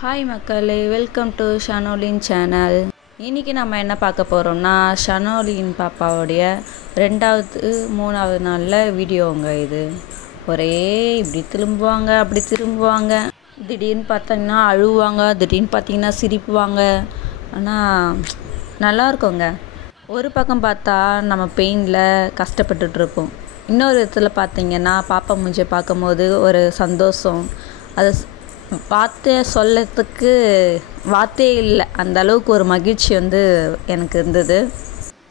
Hi மக்களே, welcome to ஷனோலின் channel. இன்றைக்கி நம்ம என்ன பார்க்க போகிறோம்னா, ஷனோலின் பாப்பாவுடைய 3வது நாளில் வீடியோங்க இது. ஒரே இப்படி திரும்புவாங்க, அப்படி திரும்புவாங்க, திடீர்னு பார்த்தீங்கன்னா அழுவாங்க, திடீர்னு பார்த்தீங்கன்னா சிரிப்புவாங்க. ஆனால் நல்லா இருக்குங்க. ஒரு பக்கம் பார்த்தா நம்ம பெயினில் கஷ்டப்பட்டுட்ருப்போம், இன்னொரு இடத்துல பார்த்திங்கன்னா பாப்பா மூஞ்சி பார்க்கும்போது ஒரு சந்தோஷம். அது வார்த்தையை சொல்லத்துக்கு வார்த்தையே இல்லை, அந்த அளவுக்கு ஒரு மகிழ்ச்சி எனக்கு இருந்தது.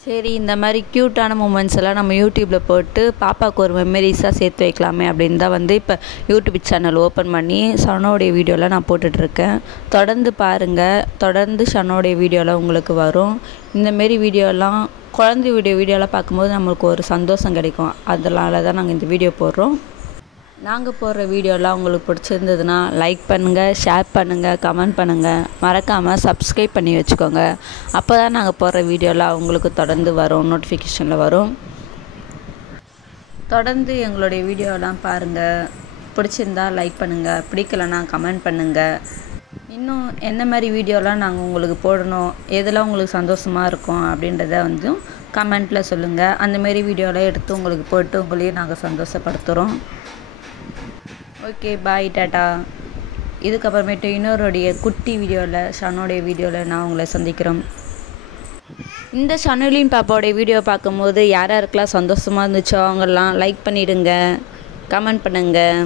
சரி, இந்த மாதிரி க்யூட்டான மூமெண்ட்ஸ் எல்லாம் நம்ம யூடியூப்பில் போட்டு பாப்பாவுக்கு ஒரு மெமரிஸாக சேர்த்து வைக்கலாமே அப்படின்னு தான் இப்போ யூடியூப் சேனல் ஓப்பன் பண்ணி ஷனோடைய வீடியோலாம் நான் போட்டுட்ருக்கேன். தொடர்ந்து பாருங்கள், தொடர்ந்து ஷனோடைய வீடியோலாம் உங்களுக்கு வரும். இந்தமாரி வீடியோலாம் குழந்தை வீடியோலாம் பார்க்கும்போது நம்மளுக்கு ஒரு சந்தோஷம் கிடைக்கும். அதனால தான் நாங்கள் இந்த வீடியோ போடுறோம். நாங்கள் போடுற வீடியோலாம் உங்களுக்கு பிடிச்சிருந்ததுன்னா லைக் பண்ணுங்கள், ஷேர் பண்ணுங்கள், கமெண்ட் பண்ணுங்கள், மறக்காமல் சப்ஸ்கிரைப் பண்ணி வச்சுக்கோங்க. அப்போ தான் நாங்கள் போடுற வீடியோலாம் உங்களுக்கு தொடர்ந்து வரும், நோட்டிஃபிகேஷனில் வரும். தொடர்ந்து எங்களுடைய வீடியோலாம் பாருங்கள். பிடிச்சிருந்தா லைக் பண்ணுங்கள், பிடிக்கலைன்னா கமெண்ட் பண்ணுங்கள். இன்னும் என்ன மாதிரி வீடியோலாம் நாங்கள் உங்களுக்கு போடணும், எதெல்லாம் உங்களுக்கு சந்தோஷமாக இருக்கும் அப்படின்றத கமெண்ட்டில் சொல்லுங்கள். அந்தமாரி வீடியோலாம் எடுத்து உங்களுக்கு போட்டு உங்களையும் நாங்கள் சந்தோஷப்படுத்துகிறோம். ஓகே, பாய், டாட்டா. இதுக்கப்புறமேட்டு இன்னொருடைய குட்டி வீடியோவில், ஷனோடைய வீடியோவில் நான் உங்களை சந்திக்கிறோம். இந்த ஷனோலின் பாப்பாவோடைய வீடியோ பார்க்கும்போது யாருக்கெல்லாம் சந்தோஷமாக இருந்துச்சோ அவங்கெல்லாம் லைக் பண்ணிவிடுங்க, கமெண்ட் பண்ணுங்கள்.